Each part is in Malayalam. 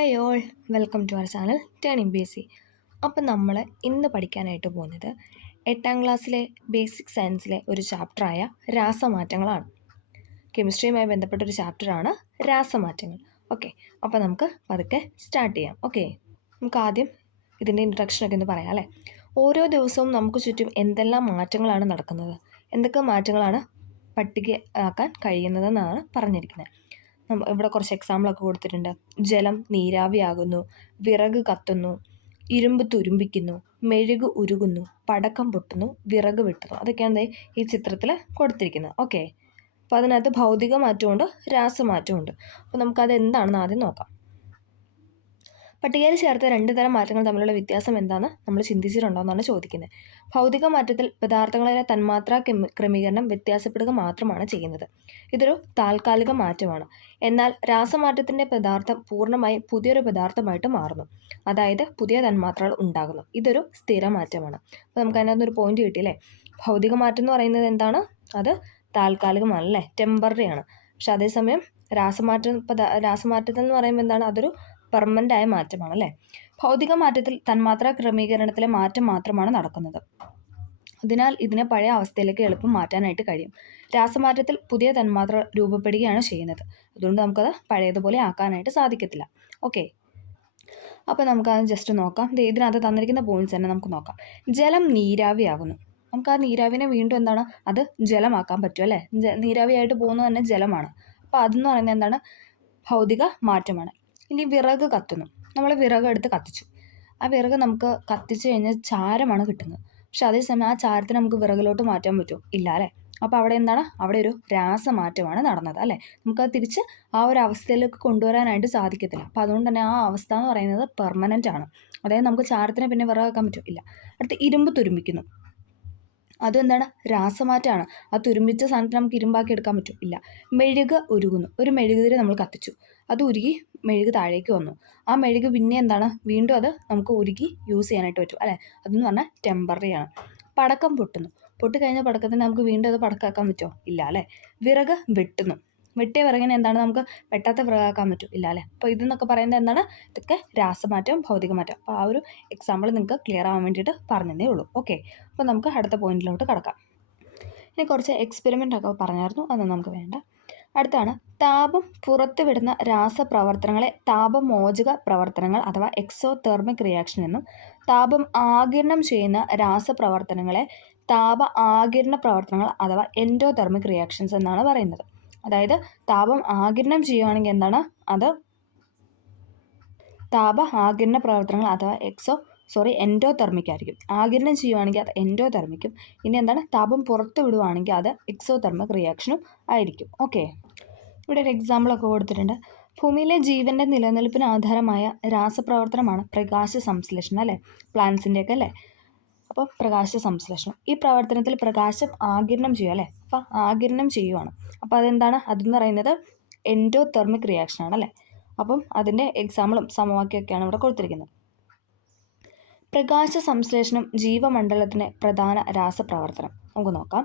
High all, welcome to our channel turning BSc. അപ്പം നമ്മൾ ഇന്ന് പഠിക്കാനായിട്ട് പോകുന്നത് 8ാം ക്ലാസ്സിലെ ബേസിക് സയൻസിലെ ഒരു ചാപ്റ്ററായ രാസമാറ്റങ്ങളാണ്. കെമിസ്ട്രിയുമായി ബന്ധപ്പെട്ടൊരു ചാപ്റ്ററാണ് രാസമാറ്റങ്ങൾ. ഓക്കെ, അപ്പോൾ നമുക്ക് പതുക്കെ സ്റ്റാർട്ട് ചെയ്യാം. ഓക്കെ, നമുക്ക് ആദ്യം ഇതിൻ്റെ ഇൻട്രഡക്ഷനൊക്കെ ഒന്ന് പറയാം അല്ലേ. ഓരോ ദിവസവും നമുക്ക് ചുറ്റും എന്തെല്ലാം മാറ്റങ്ങളാണ് നടക്കുന്നത്, എന്തൊക്കെ മാറ്റങ്ങളാണ് പട്ടികയാക്കാൻ കഴിയുന്നതെന്നാണ് പറഞ്ഞിരിക്കുന്നത്. ഇവിടെ കുറച്ച് എക്സാമ്പിളൊക്കെ കൊടുത്തിട്ടുണ്ട്. ജലം നീരാവിയാകുന്നു, വിറക് കത്തുന്നു, ഇരുമ്പ് തുരുമ്പിക്കുന്നു, മെഴുക് ഉരുകുന്നു, പടക്കം പൊട്ടുന്നു, വിറക് വെട്ടുന്നു. അതൊക്കെയാണ് ഈ ചിത്രത്തിൽ കൊടുത്തിരിക്കുന്നത്. ഓക്കെ, അപ്പോൾ അതിനകത്ത് ഭൗതിക മാറ്റമുണ്ട്, രാസമാറ്റമുണ്ട്. അപ്പോൾ നമുക്കത് എന്താണെന്ന് ആദ്യം നോക്കാം. പട്ടികയിൽ ചേർത്ത രണ്ട് തരം മാറ്റങ്ങൾ തമ്മിലുള്ള വ്യത്യാസം എന്താണെന്ന് നമ്മൾ ചിന്തിച്ചിട്ടുണ്ടോ എന്നാണ് ചോദിക്കുന്നത്. ഭൗതിക മാറ്റത്തിൽ പദാർത്ഥങ്ങളിലെ തന്മാത്രാ ക്രമീകരണം വ്യത്യാസപ്പെടുക മാത്രമാണ് ചെയ്യുന്നത്. ഇതൊരു താൽക്കാലിക മാറ്റമാണ്. എന്നാൽ രാസമാറ്റത്തിൻ്റെ പദാർത്ഥം പൂർണ്ണമായി പുതിയൊരു പദാർത്ഥമായിട്ട് മാറുന്നു, അതായത് പുതിയ തന്മാത്രകൾ ഉണ്ടാകുന്നു. ഇതൊരു സ്ഥിരമാറ്റമാണ്. അപ്പോൾ നമുക്ക് അതിനകത്തൊരു പോയിന്റ് കിട്ടിയില്ലേ. ഭൗതിക മാറ്റം എന്ന് പറയുന്നത് എന്താണ്? അത് താൽക്കാലികമാണല്ലേ, ടെമ്പററി ആണ്. പക്ഷെ അതേസമയം രാസമാറ്റത്തിൽ എന്ന് പറയുമ്പോൾ എന്താണ്? അതൊരു പെർമനൻ്റ് ആയ മാറ്റമാണ് അല്ലേ. ഭൗതിക മാറ്റത്തിൽ തന്മാത്രാ ക്രമീകരണത്തിലെ മാറ്റം മാത്രമാണ് നടക്കുന്നത്. അതിനാൽ ഇതിനെ പഴയ അവസ്ഥയിലേക്ക് എളുപ്പം മാറ്റാനായിട്ട് കഴിയും. രാസമാറ്റത്തിൽ പുതിയ തന്മാത്ര രൂപപ്പെടുകയാണ് ചെയ്യുന്നത്. അതുകൊണ്ട് നമുക്കത് പഴയതുപോലെ ആക്കാനായിട്ട് സാധിക്കത്തില്ല. ഓക്കെ, അപ്പോൾ നമുക്കത് ജസ്റ്റ് നോക്കാം. ഇതിനകത്ത് തന്നിരിക്കുന്ന പോയിന്റ്സ് തന്നെ നമുക്ക് നോക്കാം. ജലം നീരാവിയാകുന്നു. നമുക്ക് ആ നീരാവിനെ വീണ്ടും എന്താണ്? അത് ജലമാക്കാൻ പറ്റും അല്ലേ. നീരാവിയായിട്ട് പോകുന്നത് തന്നെ ജലമാണ്. അപ്പോൾ അതെന്ന് പറയുന്നത് എന്താണ്? ഭൗതിക മാറ്റമാണ്. ഇനി വിറക് കത്തുന്നു. നമ്മൾ വിറക് എടുത്ത് കത്തിച്ചു. ആ വിറക് നമുക്ക് കത്തിച്ച് കഴിഞ്ഞാൽ ചാരമാണ് കിട്ടുന്നത്. പക്ഷെ അതേസമയം ആ ചാരത്തിന് നമുക്ക് വിറകിലോട്ട് മാറ്റാൻ പറ്റുമോ? ഇല്ല അല്ലേ. അപ്പോൾ അവിടെ എന്താണ്? അവിടെ ഒരു രാസമാറ്റമാണ് നടന്നത് അല്ലേ. നമുക്കത് തിരിച്ച് ആ ഒരു അവസ്ഥയിലേക്ക് കൊണ്ടുവരാനായിട്ട് സാധിക്കത്തില്ല. അപ്പോൾ അതുകൊണ്ട് തന്നെ ആ അവസ്ഥ എന്ന് പറയുന്നത് പെർമനൻ്റ് ആണ്. അതായത് നമുക്ക് ചാരത്തിന് പിന്നെ വിറകാക്കാൻ പറ്റുമോ? ഇല്ല. അടുത്ത് ഇരുമ്പ് തുരുമ്പിക്കുന്നു. അതെന്താണ്? രാസമാറ്റമാണ്. ആ തുരുമ്പിച്ച സാധനത്തിന് നമുക്ക് ഇരുമ്പാക്കി എടുക്കാൻ പറ്റും? ഇല്ല. മെഴുക് ഉരുകുന്നു. ഒരു മെഴുകുതിരി നമ്മൾ കത്തിച്ചു, അത് ഉരുകി മെഴുക് താഴേക്ക് വന്നു. ആ മെഴുക് പിന്നെ എന്താണ്? വീണ്ടും അത് നമുക്ക് ഉരുകി യൂസ് ചെയ്യാനായിട്ട് പറ്റും അല്ലേ. അതെന്ന് പറഞ്ഞാൽ ടെമ്പററി ആണ്. പടക്കം പൊട്ടുന്നു. പൊട്ടിക്കഴിഞ്ഞ പടക്കത്തിന് നമുക്ക് വീണ്ടും അത് പടക്കാക്കാൻ പറ്റുമോ? ഇല്ല അല്ലേ. വിറക് വെട്ടുന്നു. വെട്ടിയ വിറകിനെ എന്താണ്? നമുക്ക് വെട്ടാത്ത വിറകാക്കാൻ പറ്റും? ഇല്ല അല്ലേ. അപ്പോൾ ഇതെന്നൊക്കെ പറയുന്നത് എന്താണ്? ഇതൊക്കെ രാസമാറ്റം, ഭൗതിക മാറ്റം. അപ്പോൾ ആ ഒരു എക്സാമ്പിൾ നിങ്ങൾക്ക് ക്ലിയർ ആവാൻ വേണ്ടിയിട്ട് പറഞ്ഞതേ ഉള്ളൂ. ഓക്കെ, അപ്പോൾ നമുക്ക് അടുത്ത പോയിന്റിലോട്ട് കടക്കാം. ഇനി കുറച്ച് എക്സ്പെരിമെൻ്റ് ഒക്കെ പറഞ്ഞായിരുന്നു, അതൊന്നും നമുക്ക് വേണ്ട. അടുത്താണ് താപം പുറത്തുവിടുന്ന രാസപ്രവർത്തനങ്ങളെ താപമോചക പ്രവർത്തനങ്ങൾ അഥവാ എക്സോതെർമിക് റിയാക്ഷൻ എന്നും താപം ആഗിരണം ചെയ്യുന്ന രാസപ്രവർത്തനങ്ങളെ താപ ആഗിരണ പ്രവർത്തനങ്ങൾ അഥവാ എൻഡോതെർമിക് റിയാക്ഷൻസ് എന്നാണ് പറയുന്നത്. അതായത് താപം ആഗിരണം ചെയ്യുകയാണെങ്കിൽ എന്താണ്? അത് താപ ആഗിരണ പ്രവർത്തനങ്ങൾ അഥവാ എൻഡോതെർമിക് ആയിരിക്കും. ആഗിരണം ചെയ്യുവാണെങ്കിൽ അത് എൻഡോതെർമിക്കും. ഇനി എന്താണ്? താപം പുറത്തു വിടുവാണെങ്കിൽ അത് എക്സോതെർമിക് റിയാക്ഷനും ആയിരിക്കും. ഓക്കെ, ഇവിടെ ഒരു എക്സാമ്പിളൊക്കെ കൊടുത്തിട്ടുണ്ട്. ഭൂമിയിലെ ജീവൻ്റെ നിലനിൽപ്പിന് ആധാരമായ രാസപ്രവർത്തനമാണ് പ്രകാശ സംശ്ലേഷണം അല്ലേ. പ്ലാന്റ്സിൻ്റെയൊക്കെ അല്ലേ. അപ്പോൾ പ്രകാശ സംശ്ലേഷണം, ഈ പ്രവർത്തനത്തിൽ പ്രകാശം ആഗിരണം ചെയ്യുക അല്ലേ. അപ്പോൾ ആഗിരണം ചെയ്യുവാണ്. അപ്പോൾ അതെന്താണ്? അതെന്ന് പറയുന്നത് എൻഡോതെർമിക് റിയാക്ഷൻ ആണ് അല്ലേ. അപ്പം അതിൻ്റെ എക്സാമ്പിളും സമവാക്യമൊക്കെയാണ് ഇവിടെ കൊടുത്തിരിക്കുന്നത്. പ്രകാശ സംശ്ലേഷണം ജീവമണ്ഡലത്തിന് പ്രധാന രാസപ്രവർത്തനം. നമുക്ക് നോക്കാം.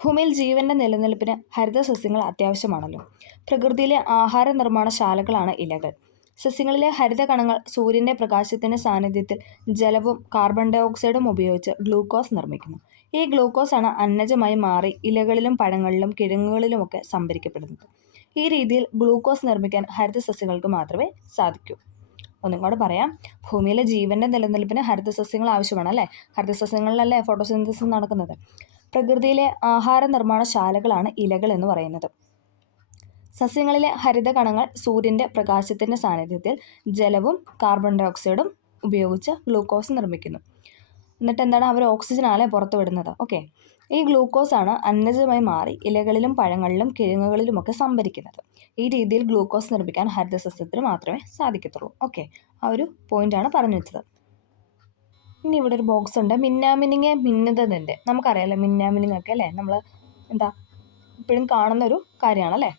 ഭൂമിയിൽ ജീവൻ്റെ നിലനിൽപ്പിന് ഹരിതസസ്യങ്ങൾ അത്യാവശ്യമാണല്ലോ. പ്രകൃതിയിലെ ആഹാര നിർമ്മാണശാലകളാണ് ഇലകൾ. സസ്യങ്ങളിലെ ഹരിത കണങ്ങൾ സൂര്യൻ്റെ പ്രകാശത്തിൻ്റെ സാന്നിധ്യത്തിൽ ജലവും കാർബൺ ഡൈ ഓക്സൈഡും ഉപയോഗിച്ച് ഗ്ലൂക്കോസ് നിർമ്മിക്കുന്നു. ഈ ഗ്ലൂക്കോസാണ് അന്നജമായി മാറി ഇലകളിലും പഴങ്ങളിലും കിഴങ്ങുകളിലുമൊക്കെ സംഭരിക്കപ്പെടുന്നത്. ഈ രീതിയിൽ ഗ്ലൂക്കോസ് നിർമ്മിക്കാൻ ഹരിതസസ്യങ്ങൾക്ക് മാത്രമേ സാധിക്കൂ. ഒന്നും കൂടെ പറയാം. ഭൂമിയിലെ ജീവൻ്റെ നിലനിൽപ്പിന് ഹരിതസസ്യങ്ങൾ ആവശ്യമാണ് അല്ലേ. ഹരിതസസ്യങ്ങളിലല്ലേ ഫോട്ടോസിന്തസിസ് നടക്കുന്നത്. പ്രകൃതിയിലെ ആഹാര നിർമ്മാണശാലകളാണ് ഇലകൾ എന്ന് പറയുന്നത്. സസ്യങ്ങളിലെ ഹരിത കണങ്ങൾ സൂര്യൻ്റെ പ്രകാശത്തിൻ്റെ സാന്നിധ്യത്തിൽ ജലവും കാർബൺ ഡൈ ഓക്സൈഡും ഉപയോഗിച്ച് ഗ്ലൂക്കോസ് നിർമ്മിക്കുന്നു. എന്നിട്ട് എന്താണ്? അവർ ഓക്സിജനാണ് പുറത്തു വിടുന്നത്. ഓക്കെ, ഈ ഗ്ലൂക്കോസാണ് അന്നജമായി മാറി ഇലകളിലും പഴങ്ങളിലും കിഴങ്ങുകളിലുമൊക്കെ സംഭരിക്കുന്നത്. ഈ രീതിയിൽ ഗ്ലൂക്കോസ് നിർമ്മിക്കാൻ ഹരിതസസ്യത്തിന് മാത്രമേ സാധിക്കത്തുള്ളൂ. ഓക്കെ, ആ ഒരു പോയിൻ്റാണ് പറഞ്ഞു വെച്ചത്. ഇനി ഇവിടെ ഒരു ബോക്സ് ഉണ്ട്. മിന്നാമിനിങ്ങെ മിന്നുന്നതിൻ്റെ. നമുക്കറിയാമല്ലോ മിന്നാമിനിങ് ഒക്കെ അല്ലേ. നമ്മൾ ഇപ്പോഴും കാണുന്നൊരു കാര്യമാണല്ലേ.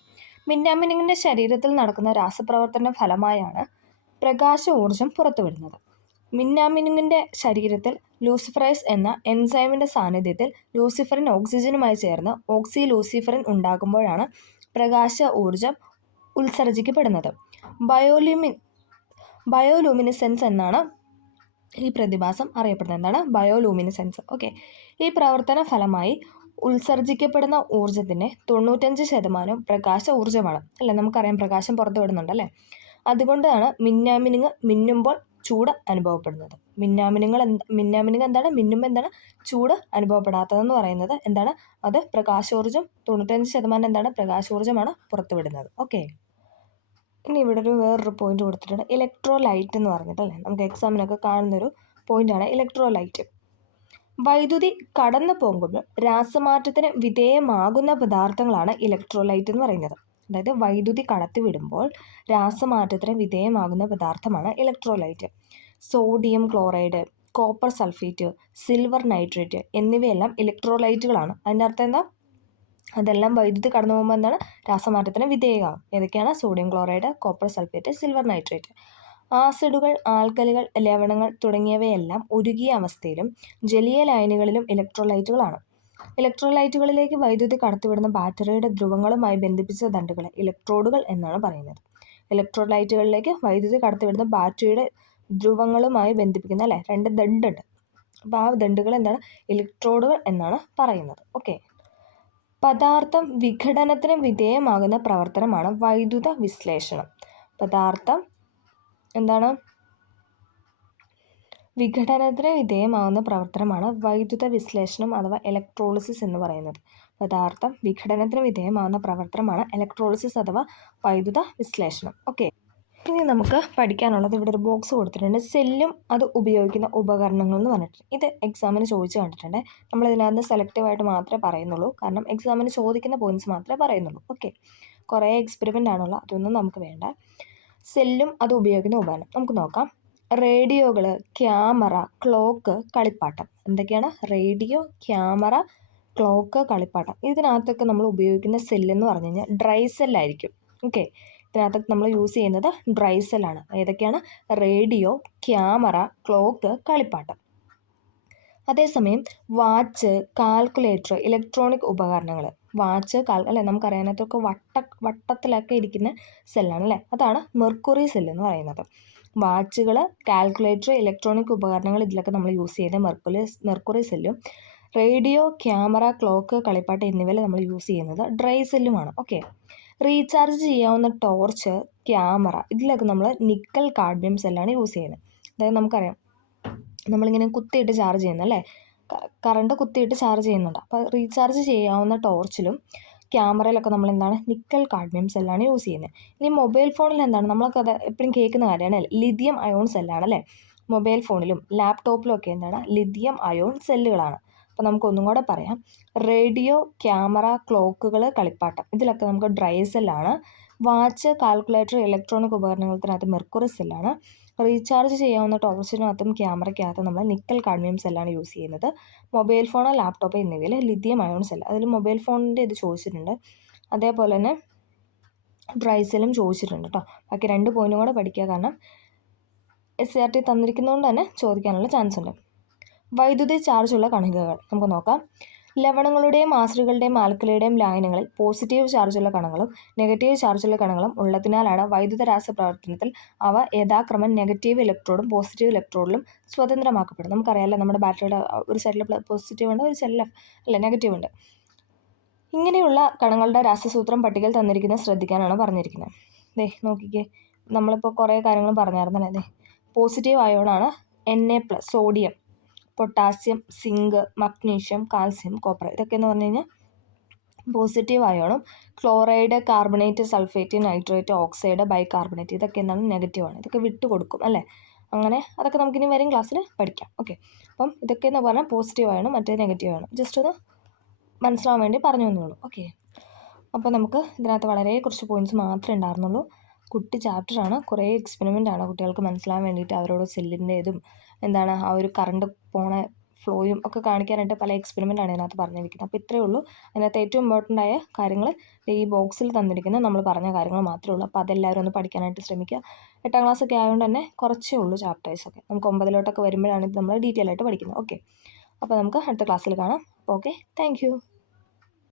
മിന്നാമിനിങ്ങിൻ്റെ ശരീരത്തിൽ നടക്കുന്ന രാസപ്രവർത്തന ഫലമായാണ് പ്രകാശ ഊർജം പുറത്തുവിടുന്നത്. മിന്നാമിനുങ്ങിൻ്റെ ശരീരത്തിൽ ലൂസിഫറൈസ് എന്ന എൻസൈമിൻ്റെ സാന്നിധ്യത്തിൽ ലൂസിഫറിൻ ഓക്സിജനുമായി ചേർന്ന് ഓക്സിലൂസിഫറിൻ ഉണ്ടാകുമ്പോഴാണ് പ്രകാശ ഊർജം ഉത്സർജിക്കപ്പെടുന്നത്. ബയോലൂമിനിസെൻസ് എന്നാണ് ഈ പ്രതിഭാസം അറിയപ്പെടുന്നത്. എന്താണ്? ബയോലൂമിനിസെൻസ്. ഓക്കെ. ഈ പ്രവർത്തന ഫലമായി ഉത്സർജിക്കപ്പെടുന്ന ഊർജ്ജത്തിൻ്റെ 95% പ്രകാശ ഊർജ്ജമാണ്. അല്ലേ? നമുക്കറിയാം പ്രകാശം പുറത്തു വിടുന്നുണ്ടല്ലേ? അതുകൊണ്ടാണ് മിന്നാമിനുങ്ങ് മിന്നുമ്പോൾ ചൂട് അനുഭവപ്പെടുന്നത്. മിന്നാമിനുങ്ങ് എന്താണ്? മിന്നുമ്പോൾ എന്താണ്? ചൂട് അനുഭവപ്പെടാത്തതെന്ന് പറയുന്നത് എന്താണ്? അത് പ്രകാശോർജ്ജം 95% എന്താണ്? പ്രകാശോർജ്ജമാണ് പുറത്തുവിടുന്നത്. ഓക്കെ. ഇനി ഇവിടെ വേറൊരു പോയിന്റ് കൊടുത്തിട്ടുണ്ട്, ഇലക്ട്രോലൈറ്റ് എന്ന് പറഞ്ഞിട്ടല്ലേ? നമുക്ക് എക്സാമിനൊക്കെ കാണുന്നൊരു പോയിന്റാണ് ഇലക്ട്രോലൈറ്റ്. വൈദ്യുതി കടന്നു പോകുമ്പോൾ രാസമാറ്റത്തിന് വിധേയമാകുന്ന പദാർത്ഥങ്ങളാണ് ഇലക്ട്രോലൈറ്റ് എന്ന് പറയുന്നത്. അതായത് വൈദ്യുതി കടത്തിവിടുമ്പോൾ രാസമാറ്റത്തിന് വിധേയമാകുന്ന പദാർത്ഥമാണ് electrolyte. Sodium chloride, copper sulphate, silver nitrate എന്നിവയെല്ലാം ഇലക്ട്രോലൈറ്റുകളാണ്. അതിൻ്റെ അർത്ഥം എന്താ? അതെല്ലാം വൈദ്യുതി കടന്നു പോകുമ്പോൾ എന്താണ്? രാസമാറ്റത്തിന് വിധേയമാകും. ഏതൊക്കെയാണ്? Sodium chloride, copper sulphate, silver nitrate. ആസിഡുകൾ, ആൽക്കലികൾ, ലവണങ്ങൾ തുടങ്ങിയവയെല്ലാം ഉരുകിയ അവസ്ഥയിലും ജലീയ ലായനികളിലും ഇലക്ട്രോലൈറ്റുകളാണ്. ഇലക്ട്രോലൈറ്റുകളിലേക്ക് വൈദ്യുതി കടത്തിവിടുന്ന ബാറ്ററിയുടെ ധ്രുവങ്ങളുമായി ബന്ധിപ്പിച്ച ദണ്ഡുകളെ ഇലക്ട്രോഡുകൾ എന്നാണ് പറയുന്നത്. ഇലക്ട്രോലൈറ്റുകളിലേക്ക് വൈദ്യുതി കടത്തിവിടുന്ന ബാറ്ററിയുടെ ധ്രുവങ്ങളുമായി ബന്ധിപ്പിക്കുന്ന അല്ലേ 2 ദണ്ടുണ്ട്. അപ്പോൾ ആ ദണ്ടുകൾ എന്താണ്? ഇലക്ട്രോഡുകൾ എന്നാണ് പറയുന്നത്. ഓക്കെ. പദാർത്ഥം വിഘടനത്തിന് വിധേയമാകുന്ന പ്രവർത്തനമാണ് വൈദ്യുത വിശ്ലേഷണം. പദാർത്ഥം എന്താണ്? വിഘടനത്തിന് വിധേയമാകുന്ന പ്രവർത്തനമാണ് വൈദ്യുത വിശ്ലേഷണം അഥവാ ഇലക്ട്രോളിസിസ് എന്ന് പറയുന്നത്. പദാർത്ഥം വിഘടനത്തിന് വിധേയമാകുന്ന പ്രവർത്തനമാണ് ഇലക്ട്രോളിസിസ് അഥവാ വൈദ്യുത വിശ്ലേഷണം. ഓക്കെ. ഇനി നമുക്ക് പഠിക്കാനുള്ളത് ഇവിടെ ഒരു ബോക്സ് കൊടുത്തിട്ടുണ്ട്, സെല്ലും അത് ഉപയോഗിക്കുന്ന ഉപകരണങ്ങൾ എന്ന് പറഞ്ഞിട്ട്. ഇത് എക്സാമിന് ചോദിച്ചു കണ്ടിട്ടുണ്ട്. നമ്മൾ ഇതിനകത്ത് സെലക്റ്റീവായിട്ട് മാത്രമേ പറയുന്നുള്ളൂ, കാരണം എക്സാമിന് ചോദിക്കുന്ന പോയിന്റ്സ് മാത്രമേ പറയുന്നുള്ളൂ. ഓക്കെ. കുറേ എക്സ്പെരിമെൻ്റ് ആണുള്ളത്, അതൊന്നും നമുക്ക് വേണ്ട. സെല്ലും അത് ഉപയോഗിക്കുന്ന ഉപകരണം നമുക്ക് നോക്കാം. റേഡിയോകൾ, ക്യാമറ, ക്ലോക്ക്, കളിപ്പാട്ടം. എന്തൊക്കെയാണ്? റേഡിയോ, ക്യാമറ, ക്ലോക്ക്, കളിപ്പാട്ടം. ഇതിനകത്തൊക്കെ നമ്മൾ ഉപയോഗിക്കുന്ന സെല്ലെന്ന് പറഞ്ഞു കഴിഞ്ഞാൽ ഡ്രൈ സെല്ലായിരിക്കും. ഓക്കെ. ഇതിനകത്തൊക്കെ നമ്മൾ യൂസ് ചെയ്യുന്നത് ഡ്രൈ സെല്ലാണ്. ഏതൊക്കെയാണ്? റേഡിയോ, ക്യാമറ, ക്ലോക്ക്, കളിപ്പാട്ടം. അതേസമയം വാച്ച്, കാൽക്കുലേറ്റർ, ഇലക്ട്രോണിക് ഉപകരണങ്ങൾ. വാച്ച്, അല്ലേ? നമുക്കറിയാനത്തൊക്കെ വട്ടത്തിലൊക്കെ ഇരിക്കുന്ന സെല്ലാണ് അല്ലേ? അതാണ് മെർക്കുറി സെല്ല് എന്ന് പറയുന്നത്. വാച്ചുകൾ, കാൽക്കുലേറ്റർ, ഇലക്ട്രോണിക് ഉപകരണങ്ങൾ ഇതിലൊക്കെ നമ്മൾ യൂസ് ചെയ്യുന്ന മെർക്കുറി സെല്ലും, റേഡിയോ, ക്യാമറ, ക്ലോക്ക്, കളിപ്പാട്ടം എന്നിവയിൽ നമ്മൾ യൂസ് ചെയ്യുന്നത് ഡ്രൈ സെല്ലുമാണ്. ഓക്കെ. റീചാർജ് ചെയ്യാവുന്ന ടോർച്ച്, ക്യാമറ ഇതിലൊക്കെ നമ്മൾ നിക്കൽ കാഡ്മിയം സെല്ലാണ് യൂസ് ചെയ്യുന്നത്. അതായത് നമുക്കറിയാം നമ്മളിങ്ങനെ കുത്തിയിട്ട് ചാർജ് ചെയ്യുന്നല്ലേ? കറണ്ട് കുത്തിയിട്ട് ചാർജ് ചെയ്യുന്നുണ്ട്. അപ്പോൾ റീചാർജ് ചെയ്യാവുന്ന ടോർച്ചിലും ക്യാമറയിലൊക്കെ നമ്മൾ എന്താണ്? നിക്കൽ കാഡ്മിയം സെല്ലാണ് യൂസ് ചെയ്യുന്നത്. ഇനി മൊബൈൽ ഫോണിൽ എന്താണ്? നമ്മളൊക്കെ അത് എപ്പോഴും കേൾക്കുന്ന കാര്യമാണ്, ലിഥിയം അയോൺ സെല്ലാണ് അല്ലേ? മൊബൈൽ ഫോണിലും ലാപ്ടോപ്പിലും ഒക്കെ എന്താണ്? ലിഥിയം അയോൺ സെല്ലുകളാണ്. അപ്പോൾ നമുക്കൊന്നും കൂടെ പറയാം. റേഡിയോ, ക്യാമറ, ക്ലോക്കുകൾ, കളിപ്പാട്ടം ഇതിലൊക്കെ നമുക്ക് ഡ്രൈ സെല്ലാണ്. വാച്ച്, കാൽക്കുലേറ്റർ, ഇലക്ട്രോണിക് ഉപകരണങ്ങൾക്കകത്ത് മെർക്കുറി സെല്ലാണ്. റീചാർജ് ചെയ്യാവുന്ന ടോർച്ചിനകത്തും ക്യാമറയ്ക്കകത്തും നമ്മൾ നിക്കൽ കാഡ്മിയം സെല്ലാണ് യൂസ് ചെയ്യുന്നത്. മൊബൈൽ ഫോൺ, ലാപ്ടോപ്പ് എന്നിവയിൽ ലിഥിയം അയോൺ സെൽ. അതിൽ മൊബൈൽ ഫോണിൻ്റെ ഇത് ചോദിച്ചിട്ടുണ്ട്. അതേപോലെ തന്നെ ഡ്രൈ സെല്ലും ചോദിച്ചിട്ടുണ്ട് കേട്ടോ. ബാക്കി 2 പോയിന്റും കൂടെ പഠിക്കുക, കാരണം SCERT തന്നിരിക്കുന്നതുകൊണ്ട് തന്നെ ചോദിക്കാനുള്ള ചാൻസ് ഉണ്ട്. വൈദ്യുതി ചാർജുള്ള കണികകൾ നമുക്ക് നോക്കാം. ലവണങ്ങളുടെയും ആസിഡുകളുടെയും ആൽക്കലിയുടെയും ലായനികളിൽ പോസിറ്റീവ് ചാർജുള്ള കണങ്ങളും നെഗറ്റീവ് ചാർജുള്ള കണങ്ങളും ഉള്ളതിനാലാണ് വൈദ്യുത രാസപ്രവർത്തനത്തിൽ അവ യഥാക്രമം നെഗറ്റീവ് ഇലക്ട്രോഡും പോസിറ്റീവ് ഇലക്ട്രോഡിലും സ്വതന്ത്രമാക്കപ്പെടും. നമുക്കറിയാമല്ലോ നമ്മുടെ ബാറ്ററിയുടെ ഒരു സൈഡിൽ പോസിറ്റീവ് ഉണ്ട്, ഒരു സൈഡിൽ നെഗറ്റീവ് ഉണ്ട്. ഇങ്ങനെയുള്ള കണങ്ങളുടെ രാസസൂത്രം പട്ടികയിൽ തന്നിരിക്കുന്നത് ശ്രദ്ധിക്കാനാണ് പറഞ്ഞിരിക്കുന്നത്. നോക്കിക്കേ, നമ്മളിപ്പോൾ കുറേ കാര്യങ്ങൾ പറഞ്ഞായിരുന്നല്ലേ. പോസിറ്റീവ് അയോണാണ് Na+, sodium, potassium, zinc, magnesium, calcium, copper. ഇതൊക്കെ എന്ന് പറഞ്ഞു കഴിഞ്ഞാൽ പോസിറ്റീവ് അയോണും. Chloride, carbonate, sulphate, nitrate, oxide, bicarbonate ഇതൊക്കെ എന്താണ്? നെഗറ്റീവാണ്. ഇതൊക്കെ വിട്ടു കൊടുക്കും അല്ലേ? അങ്ങനെ അതൊക്കെ നമുക്കിനി വരും ക്ലാസ്സിൽ പഠിക്കാം. ഓക്കെ. അപ്പം ഇതൊക്കെ എന്ന് പറഞ്ഞാൽ പോസിറ്റീവ് അയോണും മറ്റേ നെഗറ്റീവ് അയോണും ജസ്റ്റ് ഒന്ന് മനസ്സിലാവാൻ വേണ്ടി പറഞ്ഞു തന്നേ ഉള്ളൂ. ഓക്കെ. അപ്പോൾ നമുക്ക് ഇതിനകത്ത് വളരെ കുറച്ച് പോയിൻറ്റ്സ് മാത്രമേ ഉണ്ടായിരുന്നുള്ളൂ. കുട്ടി ചാപ്റ്ററാണ്, കുറേ എക്സ്പെരിമെൻ്റ് ആണ് കുട്ടികൾക്ക് മനസ്സിലാവാൻ വേണ്ടിയിട്ട്. അവരോട് സെല്ലിൻ്റെ ഇതും എന്താണ് ആ ഒരു കറണ്ട് പോണ ഫ്ലോയും ഒക്കെ കാണിക്കാനായിട്ട് പല എക്സ്പെരിമെൻ്റാണ് ഇതിനകത്ത് പറഞ്ഞിരിക്കുന്നത്. അപ്പോൾ ഇത്രയേ ഉള്ളൂ. അതിനകത്ത് ഏറ്റവും ഇമ്പോർട്ടൻ്റ് ആയ കാര്യങ്ങൾ ഈ ബോക്സിൽ തന്നിരിക്കുന്ന നമ്മൾ പറഞ്ഞ കാര്യങ്ങൾ മാത്രമേ ഉള്ളൂ. അപ്പോൾ അതെല്ലാവരും ഒന്ന് പഠിക്കാനായിട്ട് ശ്രമിക്കുക. 8ാം ക്ലാസ്സൊക്കെ ആയതുകൊണ്ട് തന്നെ കുറച്ചേ ഉള്ളൂ ചാപ്റ്റേഴ്സൊക്കെ. നമുക്ക് 9ലോട്ടൊക്കെ വരുമ്പോഴാണ് ഇത് നമ്മൾ ഡീറ്റെയിൽ ആയിട്ട് പഠിക്കുന്നത്. ഓക്കെ. അപ്പോൾ നമുക്ക് അടുത്ത ക്ലാസ്സിൽ കാണാം. Okay, thank you.